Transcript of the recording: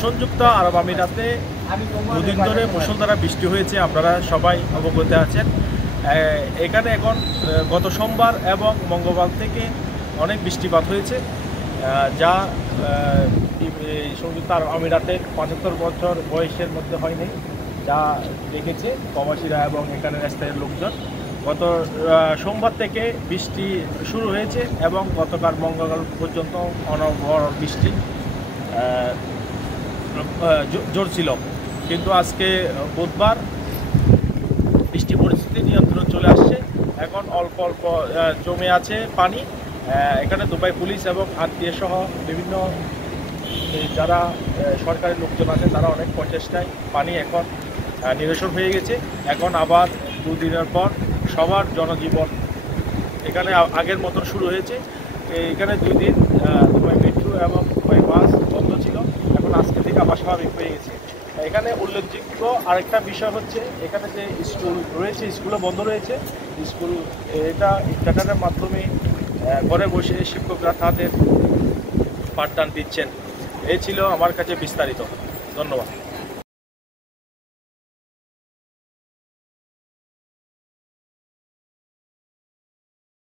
সংযুক্ত আরব আমিরাতে দুদিন ধরে মুষলধারা বৃষ্টি হয়েছে, আপনারা সবাই অবগত আছেন। এখানে এখন গত সোমবার এবং মঙ্গলবার থেকে অনেক বৃষ্টিপাত হয়েছে, যা সংযুক্ত আরব আমিরাতের 75 বছর বয়সের মধ্যে হয়নি, যা দেখেছে প্রবাসীরা এবং এখানের স্থায়ী লোকজন। গত সোমবার থেকে বৃষ্টি শুরু হয়েছে এবং গতকাল মঙ্গলবার পর্যন্ত অনবরত বৃষ্টি জোর ছিল, কিন্তু আজকে বুধবার বৃষ্টি পরিস্থিতি নিয়ন্ত্রণ চলে আসছে। এখন অল্প অল্প জমে আছে পানি। এখানে দুবাই পুলিশ এবং আত্মীয় সহ বিভিন্ন যারা সরকারি লোকজন আছে তারা অনেক প্রচেষ্টায় পানি এখন নিরসন হয়ে গেছে। এখন আবার দুদিনের পর সবার জনজীবন এখানে আগের মতন শুরু হয়েছে। এখানে 2 দিন দুবাই মেট্রো এবং দুবাই বাস বন্ধ ছিল, এখন আজকে থেকে আবার স্বাভাবিক হয়ে গেছে। এখানে উল্লেখযোগ্য আরেকটা বিষয় হচ্ছে, এখানে যে স্কুল রয়েছে স্কুলও বন্ধ রয়েছে। স্কুল এটা ইন্টারনেটের মাধ্যমে ঘরে বসে শিক্ষকরা তাদের পাঠদান দিচ্ছেন। এই ছিল আমার কাছে বিস্তারিত। ধন্যবাদ।